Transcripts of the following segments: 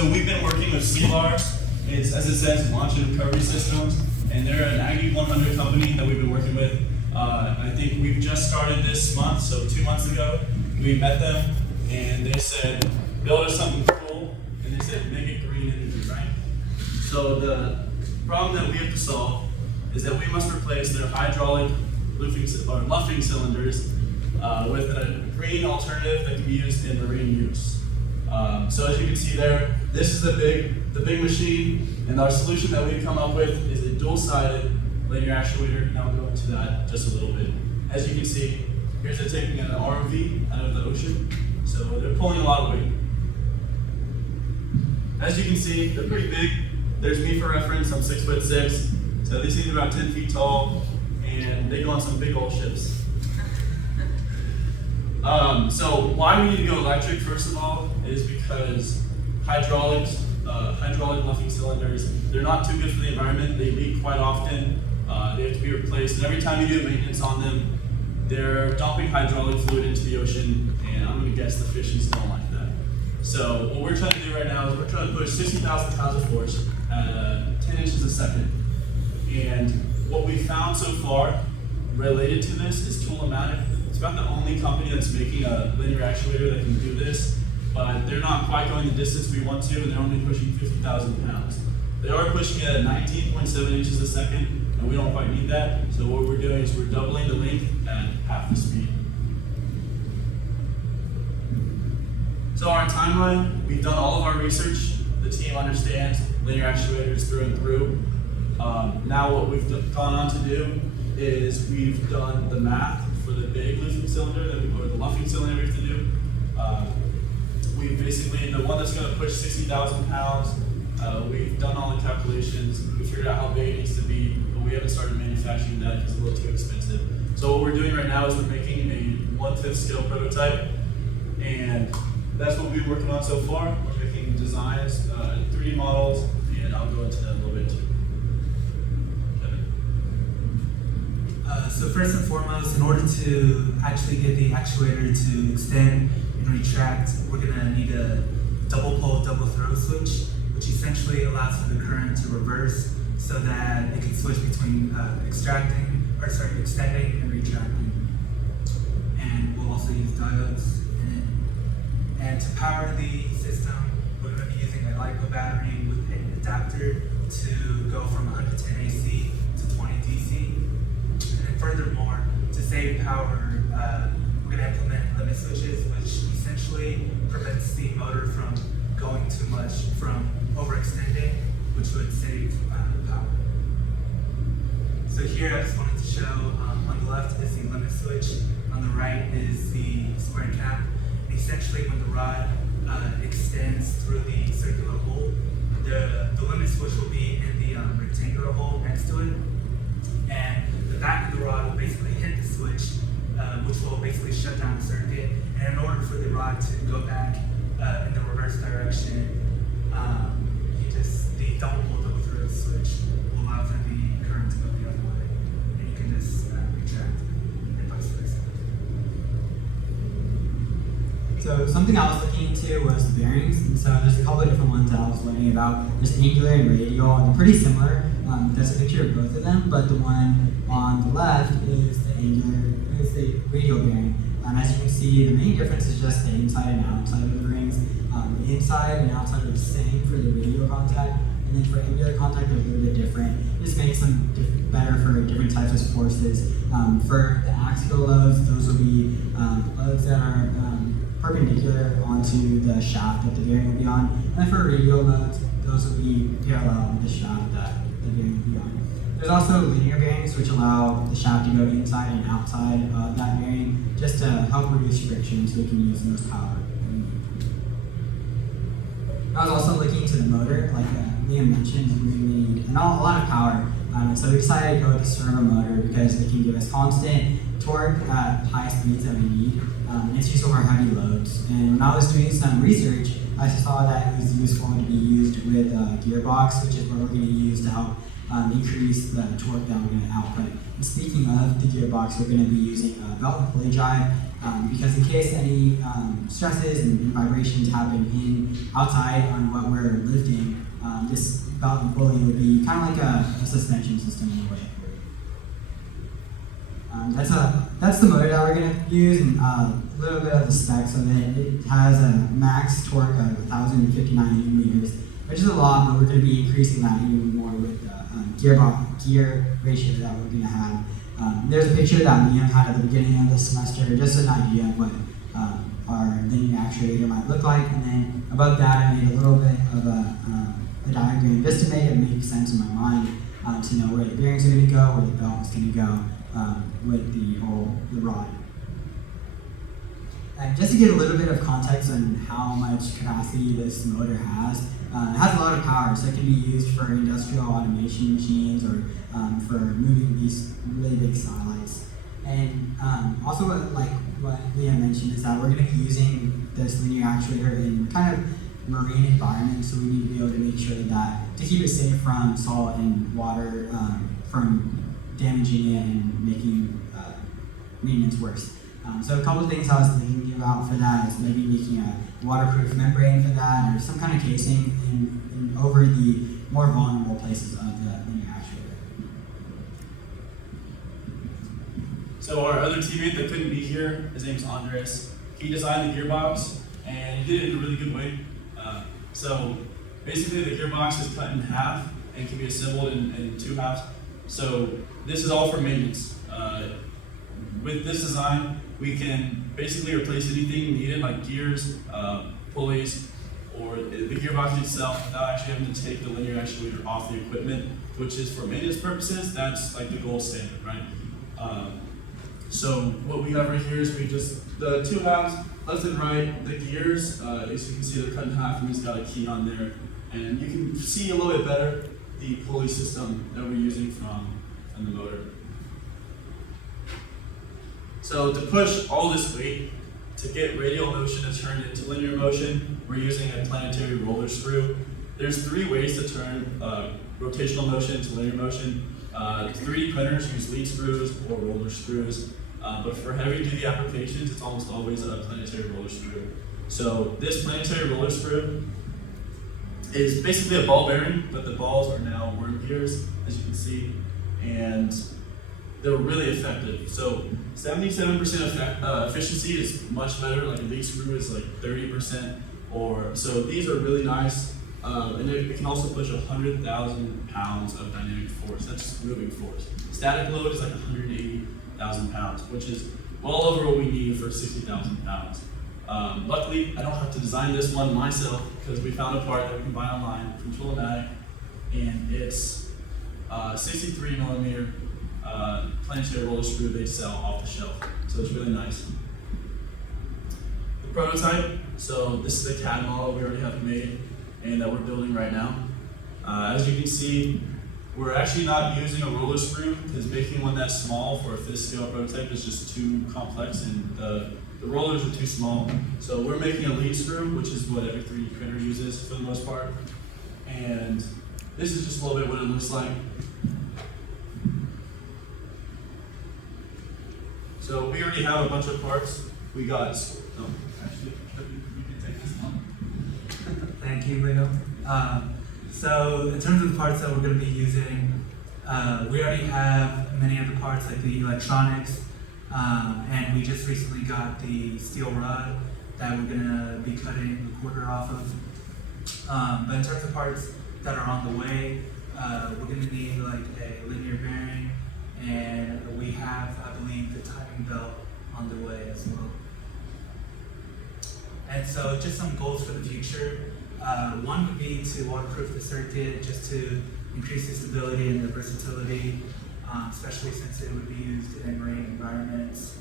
So we've been working with C-LARS. It's, as it says, Launch and Recovery Systems, and they're an Aggie 100 company that we've been working with. I think we've just started this month, so 2 months ago, we met them, and they said, build us something cool, and they said, make it green energy, right? So the problem that we have to solve is that we must replace their hydraulic luffing cylinders with a green alternative that can be used in marine use. So as you can see there, this is the big machine, and our solution that we've come up with is a dual-sided linear actuator, and I'll go into that just a little bit. As you can see, here's it taking an ROV out of the ocean, so they're pulling a lot of weight. As you can see, they're pretty big. There's me for reference, I'm 6'6", so these things are about 10 feet tall, and they go on some big old ships. So why we need to go electric, first of all, is because hydraulic luffing cylinders, they're not too good for the environment. They leak quite often. They have to be replaced, and every time you do maintenance on them, they're dumping hydraulic fluid into the ocean, and I'm going to guess the fishes don't like that. So what we're trying to do right now is we're trying to push 60,000 pounds of force at 10 inches a second. And what we found so far related to this is Tool-O-Matic. It's about the only company that's making a linear actuator that can do this, but they're not quite going the distance we want to, and they're only pushing 50,000 pounds. They are pushing it at 19.7 inches a second, and we don't quite need that. So what we're doing is we're doubling the length at half the speed. So our timeline, we've done all of our research. The team understands linear actuators through and through. Now what we've gone on to do is we've done the math for the big luffing cylinder, or the luffing cylinder we have to do. We basically, the one that's going to push 60,000 pounds, we've done all the calculations. We figured out how big it needs to be, but we haven't started manufacturing that because it's a little too expensive. So what we're doing right now is we're making a 1/5 scale prototype, and that's what we've been working on so far. We're making designs, 3D models, and I'll go into that a little bit too. So first and foremost, in order to actually get the actuator to extend and retract, we're going to need a double pole, double throw switch, which essentially allows for the current to reverse so that it can switch between extending and retracting. And we'll also use diodes in it. And to power the system, we're going to be using a LiPo battery with an adapter to go from 110 AC to 20 DC. Furthermore, to save power, we're going to implement limit switches, which essentially prevents the motor from going too much, from overextending, which would save power. So here I just wanted to show, on the left is the limit switch, on the right is the square cap. And essentially when the rod extends through the circular hole, the limit switch will be in the rectangular hole next to it. And the back of the rod will basically hit the switch, which will basically shut down the circuit. And in order for the rod to go back in the reverse direction, the double pole, double throw switch will allow for the current to go the other way. And you can just retract and vice versa. So something I was looking into was the bearings, and so there's a couple of different ones that I was learning about. There's angular and radial, and they're pretty similar. There's a picture of both of them, but the one on the left is the radial bearing. As you can see, the main difference is just the inside and outside of the rings. The inside and outside are the same for the radial contact, and then for angular contact, they're a little bit different. This makes them better for different types of forces. For the axial loads, those will be loads that are perpendicular onto the shaft that the bearing will be on, and for radial loads, those will be parallel with the shaft that the bearing will be on. There's also linear bearings, which allow the shaft to go inside and outside of that bearing, just to help reduce friction so we can use the most power. I was also looking into the motor, like Liam mentioned, we need a lot of power. So we decided to go with the servo motor because it can give us constant torque at high speeds that we need. And it's used over heavy loads. And when I was doing some research, I saw that it was useful to be used with a gearbox, which is what we're going to use to help increase the torque that we're going to output. And speaking of the gearbox, we're going to be using a belt and pulley drive, because in case any stresses and vibrations happen outside on what we're lifting, this belt and pulley would be kind of like a suspension system in a way. That's the motor that we're going to use, and a little bit of the specs of it. It has a max torque of 1,059 newton meters, which is a lot, but we're going to be increasing that even more with the gear ratio that we're going to have. There's a picture that Liam had at the beginning of the semester, just an idea of what our linear actuator might look like, and then above that I made a little bit of a diagram just to make it make sense in my mind to know where the bearings are going to go, where the belt is going to go with the rod. And just to give a little bit of context on how much capacity this motor has, it has a lot of power, so it can be used for industrial automation machines or for moving these really big satellites. And also what Liam mentioned is that we're going to be using this linear actuator in kind of marine environments, so we need to be able to make sure that to keep it safe from salt and water from damaging it and making maintenance worse. So a couple of things I was thinking about for that is maybe making a waterproof membrane for that, or some kind of casing in over the more vulnerable places of the linear actuator. So our other teammate that couldn't be here, his name's Andres. He designed the gearbox, and he did it in a really good way. So basically the gearbox is cut in half and can be assembled in two halves. So this is all for maintenance. With this design, we can basically replace anything needed, like gears, pulleys, or the gearbox itself, without actually having to take the linear actuator off the equipment, which is for maintenance purposes, that's like the gold standard, right? So what we have right here is the two halves, left and right, the gears, as you can see they're cut in half, and it's got a key on there. And you can see a little bit better the pulley system that we're using from the motor. So to push all this weight, to get radial motion to turn into linear motion, we're using a planetary roller screw. There's three ways to turn rotational motion into linear motion. 3D printers use lead screws or roller screws, but for heavy duty applications, it's almost always a planetary roller screw. So this planetary roller screw is basically a ball bearing, but the balls are now worm gears, as you can see, and they're really effective. So 77% efficiency is much better, like a lead screw is like 30%, so these are really nice, and it can also push 100,000 pounds of dynamic force. That's moving force. Static load is like 180,000 pounds, which is well over what we need for 60,000 pounds. Luckily, I don't have to design this one myself because we found a part that we can buy online from Toolmatic, and it's 63 millimeter planetary roller screw they sell off the shelf. So it's really nice. The prototype, so this is the CAD model we already have made and that we're building right now. As you can see, we're actually not using a roller screw because making one that small for a fifth scale prototype is just too complex, and the rollers are too small. So we're making a lead screw, which is what every 3D printer uses for the most part. And this is just a little bit what it looks like. So we already have a bunch of parts. We got, actually, you can take this one. Thank you, Leo. So in terms of the parts that we're going to be using, we already have many of the parts like the electronics, and we just recently got the steel rod that we're going to be cutting the quarter off of. But in terms of parts that are on the way, we're going to need like a linear bearing, and we have, I believe, the timing belt on the way as well. And so just some goals for the future. One would be to waterproof the circuit just to increase the stability and the versatility, especially since it would be used in marine environments.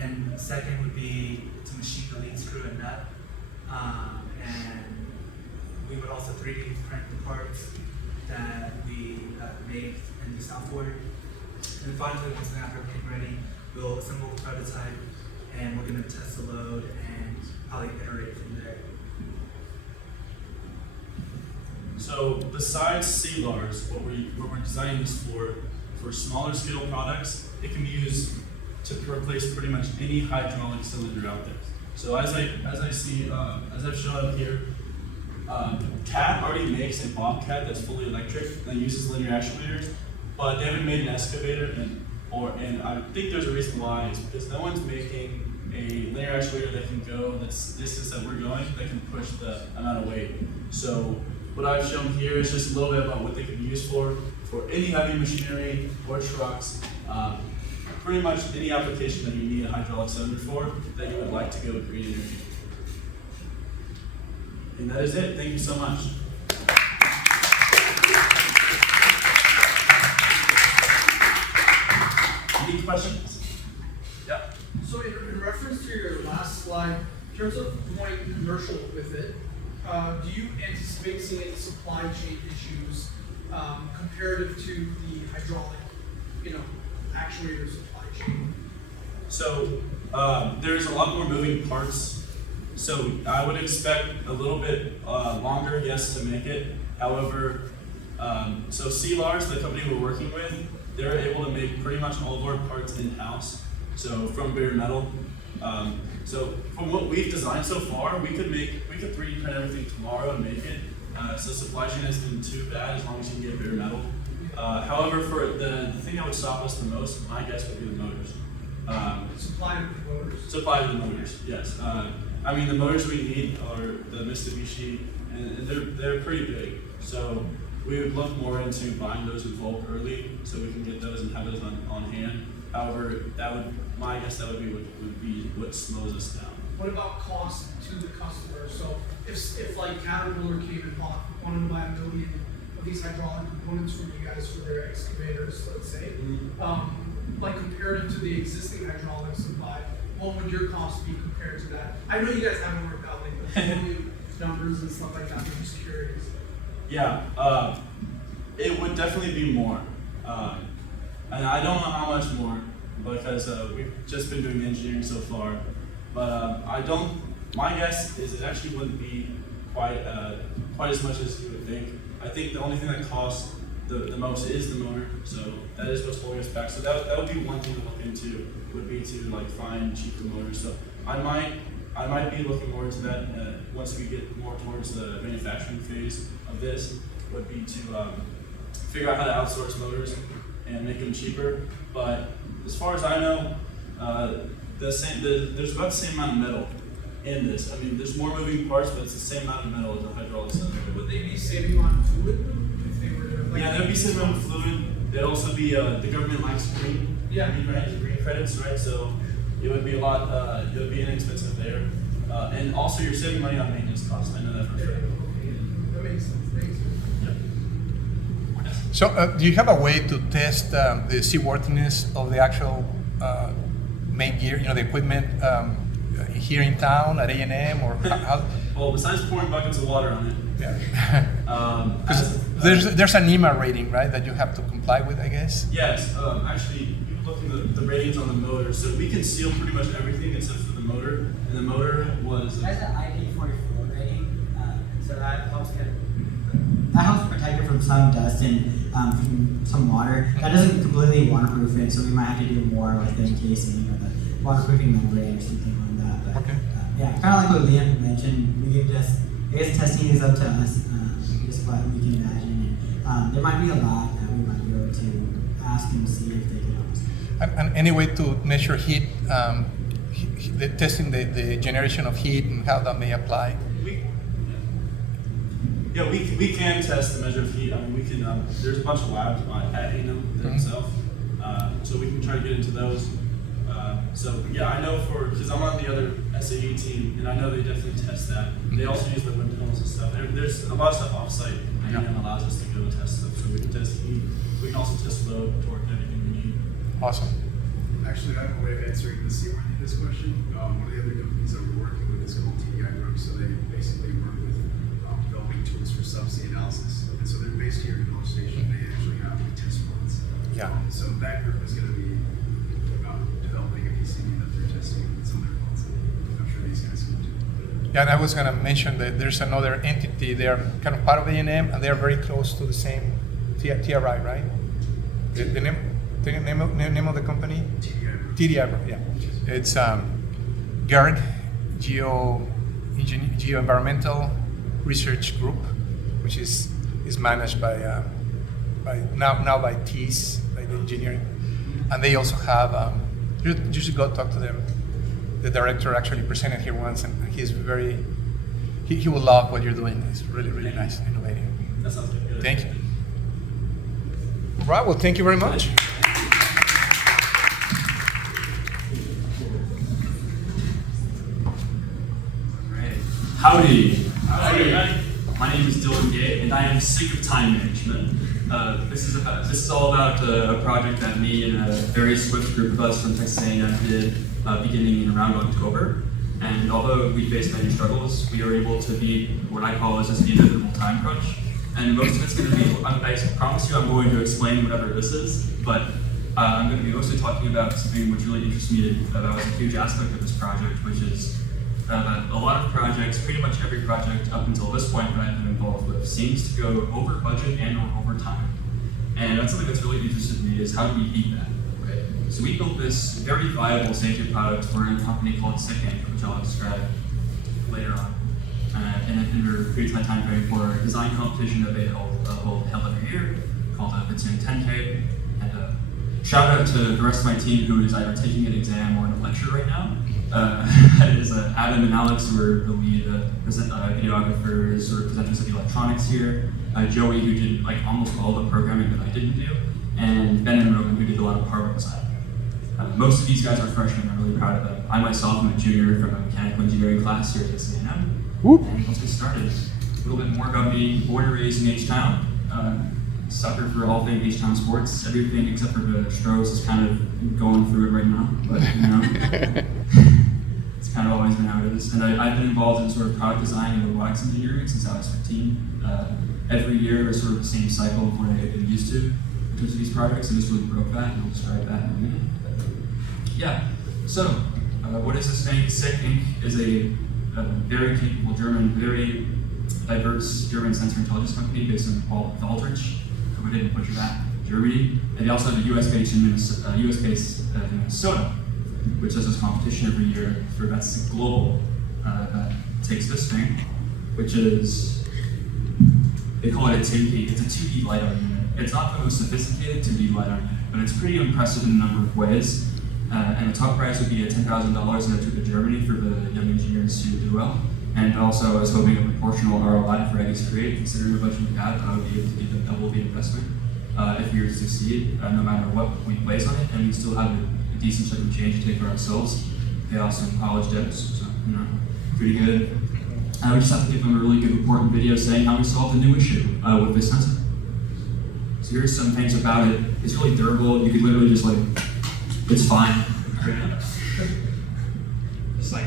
And second would be to machine the lead screw and nut. And we would also 3D print the parts that we made in the software. And then finally, once we have everything ready, we'll assemble the prototype, and we're going to test the load and probably iterate from there. So besides C-LARS, what we're designing this for smaller scale products, it can be used to replace pretty much any hydraulic cylinder out there. So as I've shown up here, Cat already makes a Bobcat that's fully electric that uses linear actuators, but they haven't made an excavator, and I think there's a reason why. It's because no one's making a linear actuator that can go this distance that we're going, that can push the amount of weight. So what I've shown here is just a little bit about what they could be used for any heavy machinery or trucks, pretty much any application that you need a hydraulic cylinder for that you would like to go with green energy. And that is it. Thank you so much. Any questions? Yeah. So in reference to your last slide, in terms of going commercial with it, do you anticipate seeing any supply chain issues comparative to the hydraulic, actuator supply chain? So there's a lot more moving parts. So I would expect a little bit longer, yes, to make it. However, so C-LARS, the company we're working with, they're able to make pretty much all of our parts in-house. So from bare metal. So from what we've designed so far, we could 3D print everything tomorrow and make it. So supply chain isn't too bad as long as you can get bare metal. However, for the thing that would stop us the most, my guess would be the motors. Supply of the motors. Supply of the motors, yes. I mean, the motors we need are the Mitsubishi, and they're pretty big. So we would look more into buying those in bulk early, so we can get those and have those on hand. However, my guess that would be what slows us down. What about cost to the customer? So if like Caterpillar came and wanted to buy 1 million of these hydraulic components from you guys for their excavators, let's say, like comparative to the existing hydraulic supply, what would your cost be compared to that? I know you guys haven't worked out like the volume numbers and stuff like that, but I'm just curious. Yeah, it would definitely be more. And I don't know how much more because we've just been doing engineering so far. But my guess is it actually wouldn't be quite as much as you would think. I think the only thing that costs the most is the motor, so that is what's holding us back. So that would be one thing to look into, would be to like find cheaper motors. So I might be looking more into that once we get more towards the manufacturing phase of this, would be to figure out how to outsource motors and make them cheaper. But as far as I know, there's about the same amount of metal in this. I mean, there's more moving parts, but it's the same amount of metal as a hydraulic cylinder. Would they be saving on fluid if they were to, like, Yeah, there'd be some amount of fluid. There'd also be the government likes green. Yeah. Right? Green credits, right? So it would be a lot. It would be inexpensive there, and also you're saving money on maintenance costs. I know that for sure. That makes sense. Thanks. Yeah. So do you have a way to test the seaworthiness of the actual main gear, the equipment here in town at A&M, or how? Well, besides pouring buckets of water on it. Yeah. Because there's an EMA rating, right, that you have to comply with, I guess? Yes, actually, you look at the ratings on the motor. So we can seal pretty much everything except for the motor. And the motor was... It has an IP44 rating, so that helps protect it from some dust and from some water. That doesn't completely waterproof it, so we might have to do more with the encasing or the waterproofing membrane or something like that. But, Okay. yeah, kind of like what Liam mentioned, we can just, I guess testing is up to us, just what we can imagine. And there might be a lot that we might be able to ask and see if they can help us. And any way to measure heat, testing the generation of heat and how that may apply? We can test the measure of heat. I mean, we can. There's a bunch of labs at A&M themselves, so we can try to get into those. So yeah, I know because I'm on the other SAE team, and I know they definitely test that. They also use the wind tunnels and stuff. There's a lot of stuff offsite that A&M allows us to go test stuff. So we can test heat. We can also test load, torque, everything we need. Awesome. Actually, I have a way of answering the seaworthiness question. One of the other companies that we're working with is called TDI Group. So they basically work with developing tools for subsea analysis. And so they're based here in College Station. They actually have test runs. Yeah. So that group is going to be developing a PCB that they're testing with some of their runs. I'm sure these guys can do. Yeah, and I was going to mention that there's another entity. They are kind of part of A&M, and they are very close to the same TRI, right? The name of the company? TDI Group. TD Agro, yeah. It's GERG, Geo-Environmental Research Group, which is managed by now by TEAS, by the engineering, and they also have. You should go talk to them. The director actually presented here once, and he's very. He will love what you're doing. It's really nice, innovative. That sounds good. Thank you. All right. Well, thank you very much. Howdy. My name is Dylan Gay, and I am sick of time management. This is all about a project that me and a very swift group of us from Texas A&M did beginning in around October. And although we faced many struggles, we were able to beat what I call as just the inevitable time crunch. And most of it's going to be, I promise you I'm going to explain whatever this is, but I'm going to be mostly talking about something which really interests me about a huge aspect of this project, which is that a lot of projects, pretty much every project up until this point that I've been involved with, seems to go over budget and or over time. And that's something that's really interested me is how do we beat that, right? So we built this very viable safety product for a company called C-LARS, which I'll describe later on. And under a pretty tight time frame for a design competition that they held every year called the 10K. And shout out to the rest of my team who is either taking an exam or in a lecture right now. That is Adam and Alex, who are the lead videographers or presenters of the electronics here. Joey, who did like almost all the programming that I didn't do, and Ben and Rogan, who did a lot of hardware design. Most of these guys are freshmen. I'm really proud of them. I myself am a junior from a mechanical engineering class here at Texas A&M. And let's get started. A little bit more about me. Born and raised in H-Town. Sucker for all things H-Town sports. Everything except for the Stros is kind of going through it right now. But you know, it's kind of always been how it is. And I've been involved in sort of product design and robotics engineering since I was 15. Every year is sort of the same cycle of what I've been used to in terms of these projects, and this really broke that, and I'll describe that in a minute. But, yeah, so what is this thing? SICK Inc. is a very capable German, very diverse German sensor intelligence company based in Waldrich. We didn't butcher that, Germany. And they also have a US based in Minnesota, which does this competition every year for that's global. That takes this thing, which is, they call it a TIMP. It's a 2D LiDAR unit. It's not the most sophisticated 2D LiDAR unit, but it's pretty impressive in a number of ways. And the top prize would be $10,000 and a trip to Germany for the young engineers who do well. And also I was hoping a proportional ROI for Aggies Create, considering the budget we had, I would be able to give them double the investment if we were to succeed, no matter what we place on it. And we still have a decent chunk of change to take for ourselves. Pay off some college debts, so you know, pretty good. We just have to give them a really good report and video saying how we solved a new issue with this sensor. So here's some things about it. It's really durable. You could literally just like, it's fine. It's like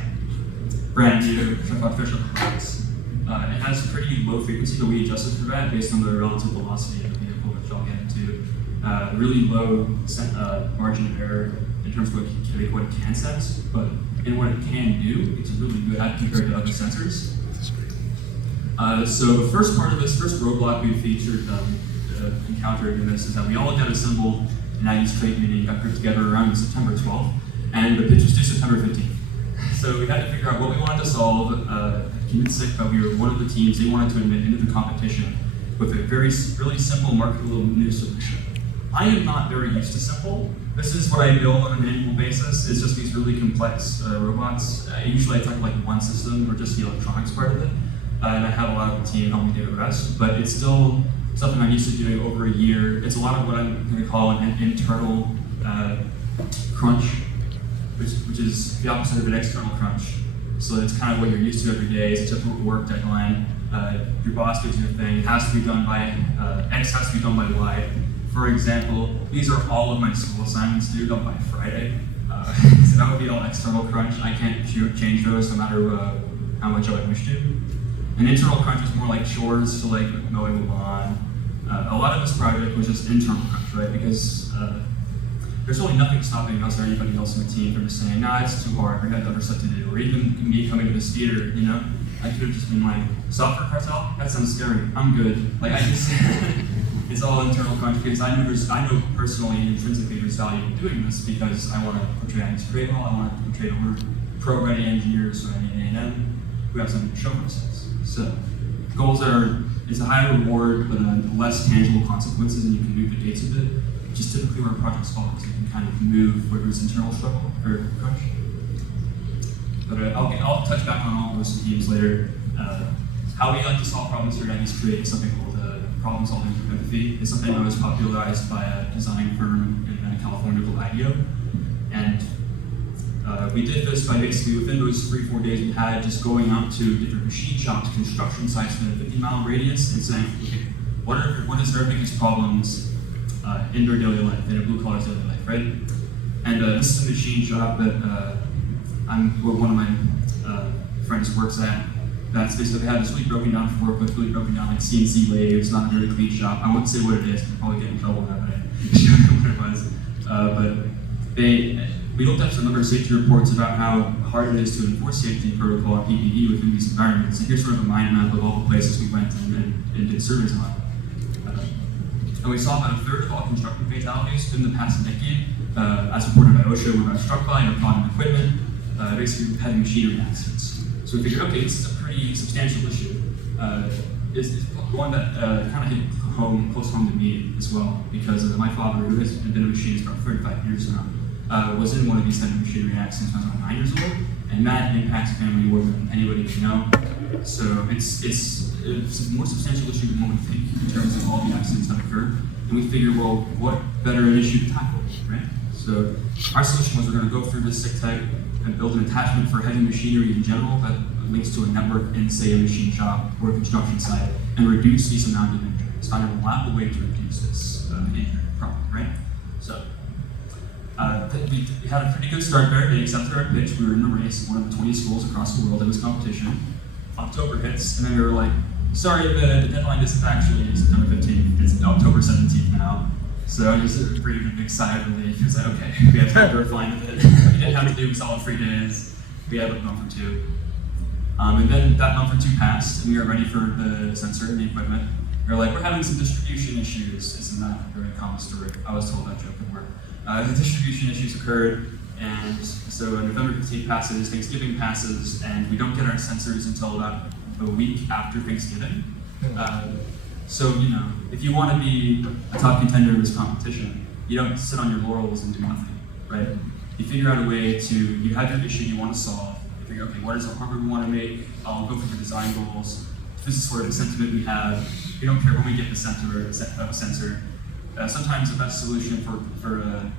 brand new official components. It has pretty low frequency, but we adjusted for that based on the relative velocity of the vehicle, which I'll get into. Really low margin of error in terms of what it can sense, but in what it can do, it's really good at compared to other sensors. So the first part of this, first roadblock we encountered in this is that we all got assembled an Aggies Create meeting, got put together around September 12th, and the pitch was due September 15th. So we had to figure out what we wanted to solve. Keep it sick, but we were one of the teams they wanted to admit into the competition with a really simple, marketable new solution. I am not very used to simple. This is what I build on an annual basis. It's just these really complex robots. Usually I talk like one system or just the electronics part of it. And I have a lot of the team help me do the rest, but it's still something I'm used to doing over a year. It's a lot of what I'm going to call an internal crunch, which is the opposite of an external crunch. So it's kind of what you're used to every day. It's a typical work deadline. Your boss gives you a thing. It has to be done by, X has to be done by Y. For example, these are all of my school assignments due done by Friday. So that would be all external crunch. I can't change those no matter how much I would wish to. An internal crunch is more like chores, so like mowing the lawn. A lot of this project was just internal crunch, right? Because there's really nothing stopping us or anybody else in the team from just saying, nah, it's too hard, we got other stuff to do. Or even me coming to this theater, you know? I could have just been like, software Cartel? That sounds scary, I'm good. Like I just, it's all internal crunch because I know personally intrinsically there's value in doing this because I want to portray IB's great well. I want to portray that we're pro-ready engineers for any A&M who have something to show for ourselves. So goals it's a higher reward but less tangible consequences, and you can move the dates a bit, which is typically where projects fall because you can kind of move where there's internal struggle or crunch. But I'll touch back on all those themes later. How we like to solve problems here at IB's create something called problem solving through empathy. It's something that was popularized by a design firm in California called IDEO. And we did this by basically within those 3-4 days we had just going out to different machine shops, construction sites within a 50-mile radius and saying, okay, what is their biggest problems in their daily life, in a blue collar daily life, right? And this is a machine shop that one of my friends works at. That's basically, they have this really broken down forklift, really broken down like CNC lathes, not a very clean shop. I won't say what it is, I'll probably get in trouble with that, but I showed them what it was. But we looked at some number of safety reports about how hard it is to enforce safety protocol and PPE within these environments. And here's sort of a mind map of all the places we went and did surveys on. And we saw about a third of all construction fatalities in the past decade, as reported by OSHA, were struck by or caught in equipment, basically heavy machinery accidents. So we figured, okay, this is a pretty substantial issue. It's one that kind of hit close home to me as well, because my father, who has been a machinist for 35 years now, was in one of these heavy machinery accidents when I was about 9 years old, and that impacts family more than anybody can know. So it's a more substantial issue than what we think in terms of all the accidents that occur. And we figured, well, what better an issue to tackle, right? So our solution was we're going to go through this SIG type and build an attachment for heavy machinery in general that links to a network in, say, a machine shop or a construction site, and reduce this amount of injuries. Find a reliable way to reduce this injury problem, right? So we had a pretty good start there. They accepted our pitch. We were in the race, one of the 20 schools across the world in this competition. October hits, and then we were like, sorry, the deadline isn't actually September 15th, it's October 17th now. So I just breathed a big sigh of relief. It's like, okay, we have time to refine with it. We didn't have to do solid 3 days. We had a month or 2. And then that month or 2 passed, and we were ready for the sensor and the equipment. We were like, we're having some distribution issues. Isn't that a very common story? I was told that joke would work. The distribution issues occurred, and so November 15th passes, Thanksgiving passes, and we don't get our sensors until about a week after Thanksgiving. So, if you want to be a top contender in this competition, you don't sit on your laurels and do nothing, right? You figure out a way you have your issue you want to solve. You figure, okay, what is the hardware we want to make? I'll go through the design goals. This is sort of the sentiment we have. We don't care when we get the sensor. Sometimes the best solution for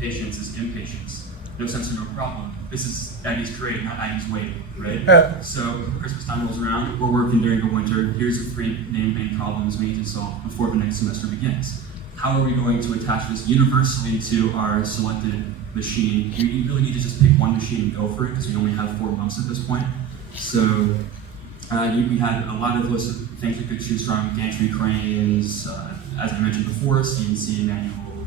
patients is impatience. No sensor, no problem. This is Aggies great, not Aggies wait, right? Yeah. So Christmas time rolls around, we're working during the winter. Here's the 3 main problems we need to solve before the next semester begins. How are we going to attach this universally to our selected machine? You really need to just pick one machine and go for it because we only have 4 months at this point. So we had a lot of lists of things we could choose from: gantry cranes, as I mentioned before, CNC manual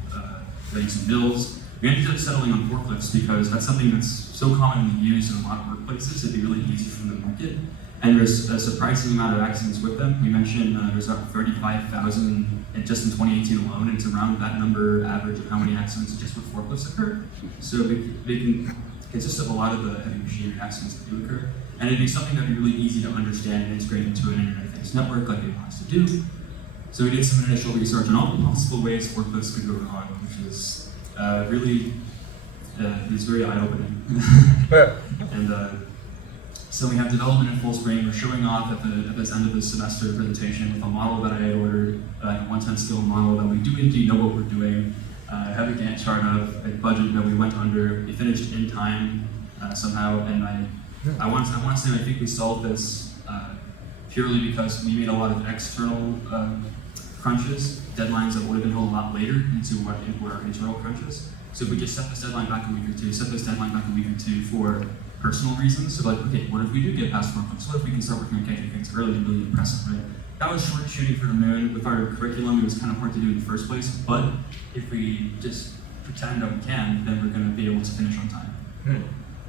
things and mills. We ended up settling on forklifts because that's something that's so commonly used in a lot of workplaces. It'd be really easy from the market. And there's a surprising amount of accidents with them. We mentioned there's about 35,000 just in 2018 alone, and it's around that number average of how many accidents just with forklifts occur. So they can consist of a lot of the heavy machinery accidents that do occur. And it'd be something that'd be really easy to understand and integrate into an Internet of Things network like they want us to do. So we did some initial research on all the possible ways forklifts could go wrong, which is really is very eye-opening. And so we have development in full swing. We're showing off at this end of the semester presentation with a model that I had ordered, a 110 scale model that we do indeed know what we're doing. I have a Gantt chart of a budget that we went under. We finished in time somehow, and I want to say I think we solved this purely because we made a lot of external crunches, deadlines that would have been held a lot later into what our internal crunches. So if we just set this deadline back a week or 2, set this deadline back a week or 2 for personal reasons, so like, okay, what if we do get past 4 months? What if we can start working on catching things early and really impressive, right? That was short shooting for the moon. With our curriculum, it was kind of hard to do in the first place, but if we just pretend that we can, then we're going to be able to finish on time.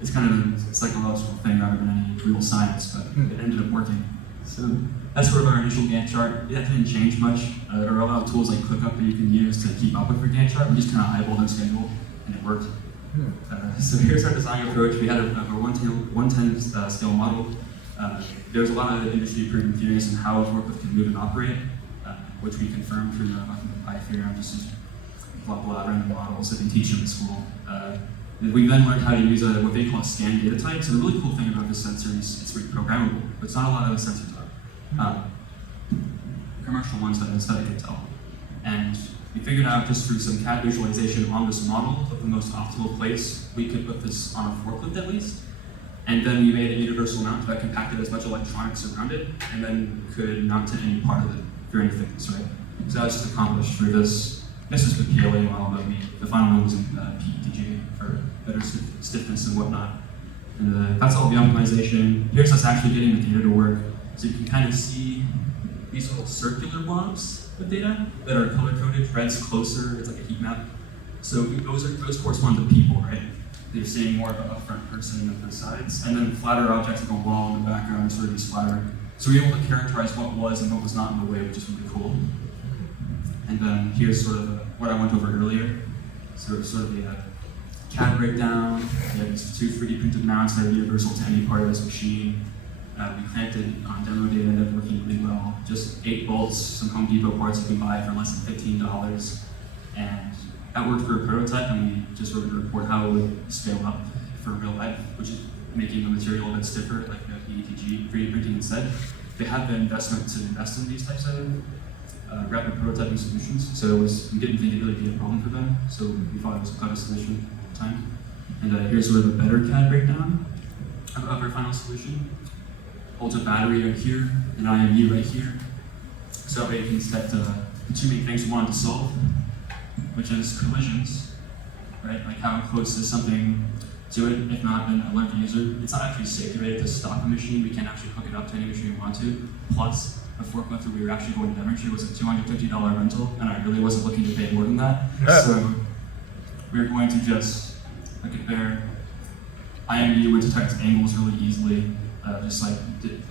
It's kind of a psychological thing rather than any real science, but it ended up working. So that's sort of our initial Gantt chart. That didn't change much. There are a lot of tools like ClickUp that you can use to keep up with your Gantt chart. We just kind of eyeballed and scheduled, and it worked. So here's our design approach. We had a 110 scale model. There's a lot of industry-proven theories on how a forklift can move and operate, which we confirmed through the pi theorem, just as blah blah random models that we teach in school. We then learned how to use what they call a scan data type. So the really cool thing about this sensor is it's reprogrammable, but it's not a lot of the sensors are. Commercial ones that instead I could tell. And we figured out just through some CAD visualization on this model of the most optimal place we could put this on a forklift at least. And then we made a universal mount that compacted as much electronics around it and then could mount to any part of it through any thickness, right? So that was just accomplished through this. This is the PLA model, but the final one was in PETG for better stiffness and whatnot. And that's all the optimization. Here's us actually getting the data to work. So you can kind of see these little circular blobs of data that are color-coded. Red's closer, it's like a heat map. So those correspond to people, right? You're seeing more of an upfront person than the sides. And then flatter objects like a wall in the background sort of these flatter. So we're able to characterize what was and what was not in the way, which is really cool. And then here's sort of what I went over earlier. So sort of the CAD breakdown. We have these 2 3D printed mounts that are universal to any part of this machine. We clamped it on demo day and ended up working really well. Just 8 bolts, some Home Depot parts you can buy for less than $15. And that worked for a prototype, and we just wrote a report how it would scale up for real life, which is making the material a bit stiffer, like PETG, 3D printing instead. They had the investment to invest in these types of rapid prototyping solutions, so we didn't think it'd really be a problem for them, so we thought it was a clever solution at the time. And here's sort of a better CAD breakdown of our final solution. Holds a battery right here, an IMU right here. So that way you can set the 2 main things we wanted to solve, which is collisions, right? Like how close is something to it? If not, then alert the user. It's not actually safe to rate to stock a machine. We can't actually hook it up to any machine we want to. Plus, the forklift that we were actually going to demonstrate was a $250 rental, and I really wasn't looking to pay more than that. So we were going to just look at their IMU would detect angles really easily, just like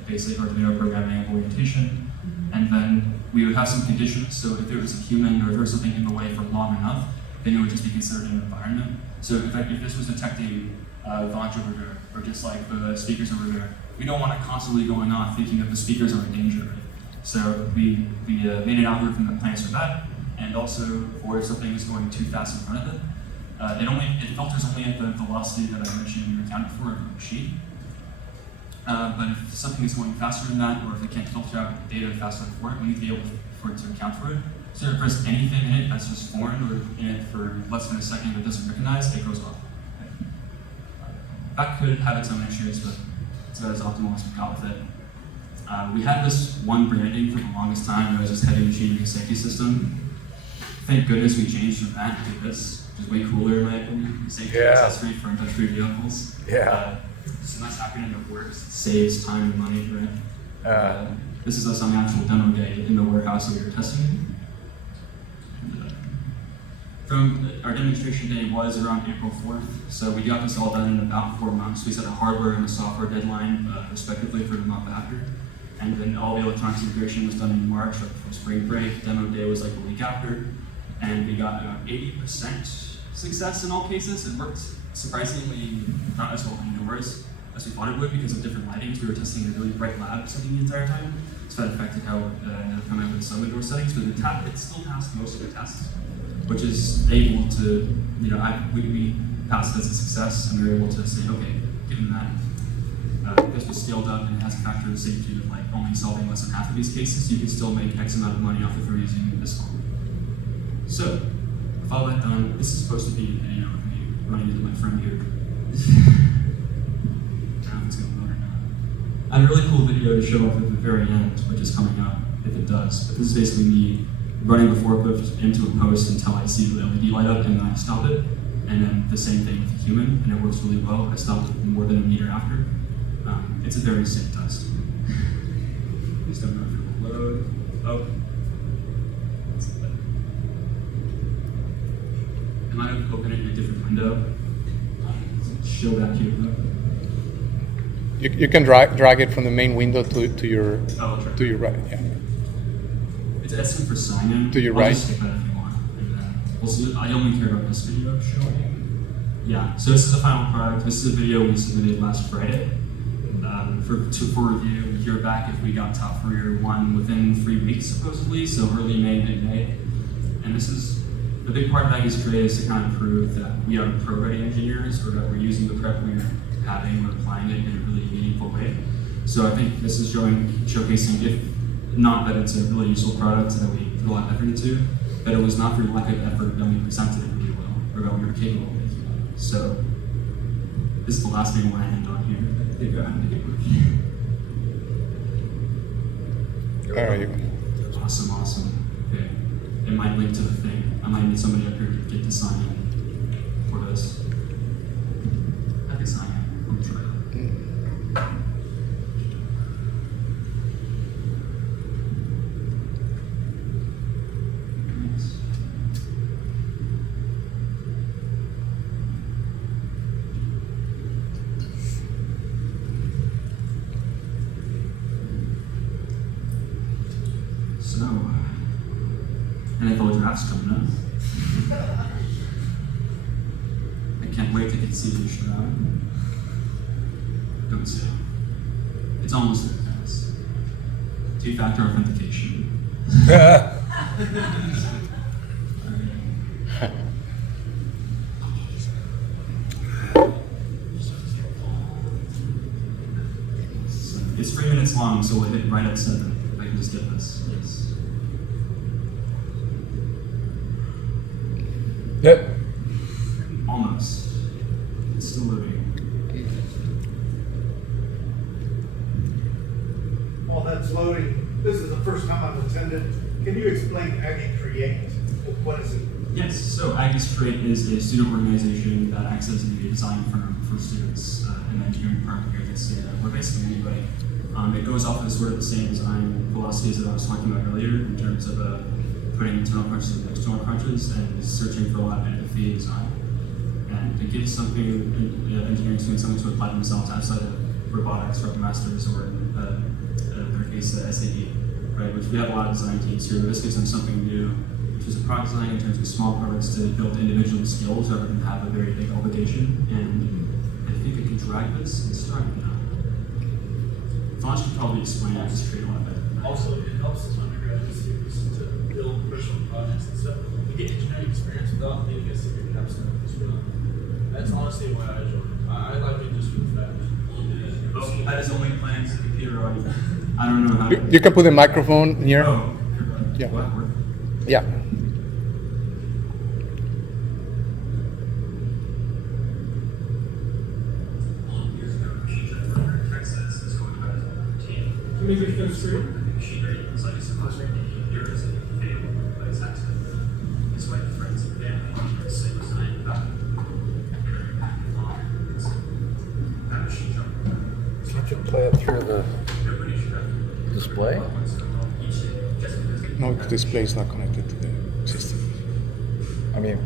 basic Arduino programming of orientation. And then we would have some conditions, so if there was a human or if there was something in the way for long enough, then it would just be considered an environment. So if this was detecting Vonch over there, or just like the speakers over there, we don't want it constantly going off thinking that the speakers are in danger. So we made an algorithm that plans for that, and also for if something is going too fast in front of it. It filters only at the velocity that I mentioned you accounted for of the machine. But if something is going faster than that, or if it can't filter out data fast enough for it, we need to be able for it to account for it. So if there's anything in it that's just foreign, or in it for less than a second that doesn't recognize, it goes off. That could have its own issues, but it's about as optimal as we got with it. We had this one branding for the longest time. It was just heavy machinery safety system. Thank goodness we changed from that to this, which is way cooler in my opinion. Safety accessory for touch-free vehicles. It's a nice acronym that works. It saves time and money, right? This is us on the actual demo day in the warehouse that we were testing it. From our demonstration day was around April 4th, so we got this all done in about 4 months. We set a hardware and a software deadline, respectively, for the month after. And then all the electronics integration was done in March, like for spring break. Demo day was like the week after. And we got about 80% success in all cases. It worked surprisingly not as well indoors as we thought it would because of different lightings. We were testing in a really bright lab setting the entire time. So that affected how it ended up coming up with some indoor settings, but it still passed most of the tests, which is able to, we passed as a success, and we were able to say, okay, given that this was scaled up and it has a factor of safety of like only solving less than half of these cases, you can still make X amount of money off of using this one. So, with all that done, this is supposed to be a video of me running into my friend here. I don't know if it's going to load or not. I have a really cool video to show up at the very end, which is coming up, if it does. But this is basically me running the forklift into a post until I see the LED light up, and then I stop it. And then the same thing with a human, and it works really well. I stopped it more than a meter after. It's a very safe test. Please don't know if it will load. Oh. I might have opened it in a different window. Show back here though. You can drag it from the main window to your Oh, sure. to your right. Yeah. It's asking for sign-in. To your I'll right. just skip that if you want. And then we'll see. I only care about this video showing. Yeah. So this is the final product. This is a video we submitted last Friday for review. We hear back if we got top 3 or 1 within 3 weeks supposedly. So early May, mid-May. And this is the big part of Aggie's trade is to kind of prove that we are pro-ready engineers, or that we're using the prep we're having, we're applying it in a really meaningful way. So I think this is showcasing, if not that it's a really useful product that we put a lot of effort into, that it was not through lack of effort that we presented it really well, or that we were capable of making it. So this is the last thing I want to end on here. I think I have to get with you. All right. Awesome. Okay. It might link to the thing. I might need somebody up here to get to sign in for this. I can sign in. I'm trying. Nice. So, NFL draft's coming up. I can't wait to get to see the Stroud. Don't say. It's almost there, guys. 2-factor authentication. It's 3 minutes long, so we'll hit right at 7. If I can just get this. Yes. Yep. Almost. It's still loading. While that's loading, this is the first time I've attended. Can you explain Aggie Create? What is it? Yes, so Aggie's Create is a student organization that acts as a design firm for students in the engineering department here at Santa, or basically anybody. It goes off of sort of the same design philosophies that I was talking about earlier in terms of putting internal crunches and external crunches and searching for a lot of empathy in design. And it gives engineering students something to apply themselves outside of robotics or masters or in their case SAD, right? Which we have a lot of design teams here. This gives them something new, which is a product design in terms of small products to build individual skills rather than have a very big obligation. And I think I can drag this and start it now. Fawn should probably explain how this trade a lot better. Also, it helps us undergraduate students to build personal projects and stuff. We get engineering experience without needing a secret to have stuff as well. That's honestly why I joined. I like it just for the fact. Oh, that is only playing the computer audio. I don't know how to. You can put the microphone here. Oh, Yeah. what? Yeah. Maybe fifth street. Can't you play it through the display? No, the display is not connected to the system. I mean,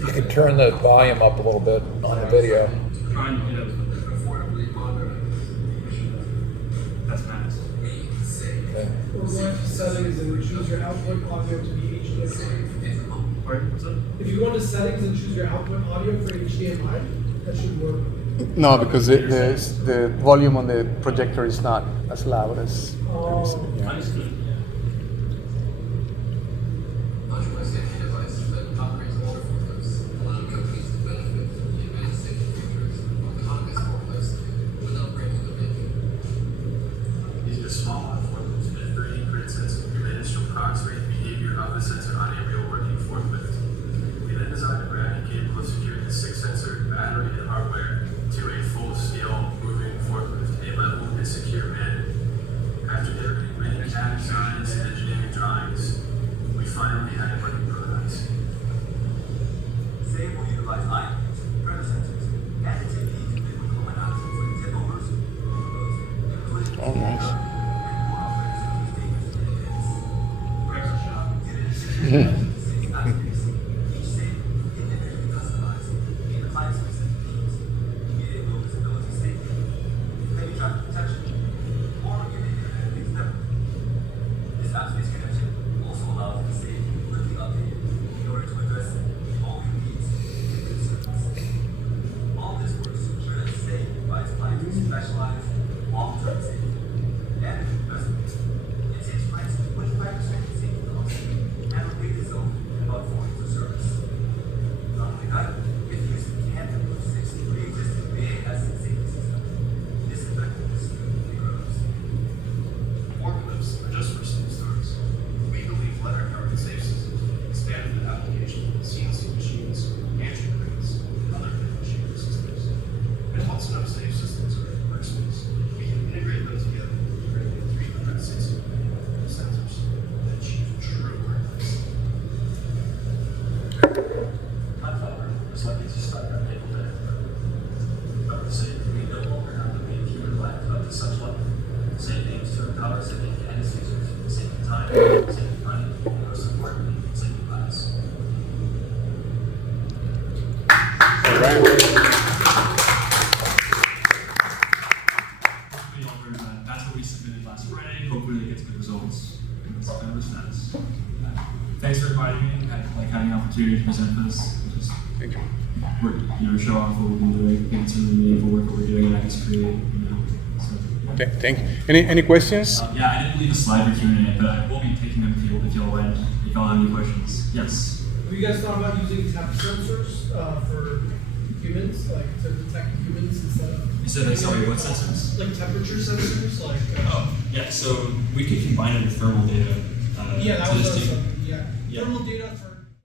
you can turn the volume up a little bit on the video. Trying to get it. That's max. Okay. We're going to settings and choose your output audio to be HDMI. Pardon? What's that? If you go into settings and choose your output audio for HDMI, that should work. No, because the volume on the projector is not as loud as. Yeah. Understood. Forklifts are just for C-LARS. We believe letter-powered safe systems expand the application of CNC machines, gantry cranes, and other machinery systems. And once enough safe systems are in workspace, we can integrate them together, creating 360 sensors that achieve true awareness. It's like it's just like a paper bag. But the same, we no longer have to make human life up to such level. Same things to empower civic anesthesias, saving time, saving money, and most importantly, saving lives. Hopefully y'all heard that. That's what we submitted last Friday. Hopefully it gets good results. That's kind of the status. Thanks for inviting me, having the opportunity to present this. Just Thank you. show off what we've been doing. I think it's really meaningful work that we're doing at X Create. So, Thank you. Any questions? yeah, I didn't leave a slide for Q&A, but I will be taking them if y'all want. If y'all have any questions, yes. Have you guys thought about using temp sensors for humans, like to detect humans instead of? You said, like, sorry, what sensors? Like temperature sensors, like. Oh, yeah. So we could combine it with thermal data. Yeah, that to was just take- something. Yeah. Yeah. Thermal data for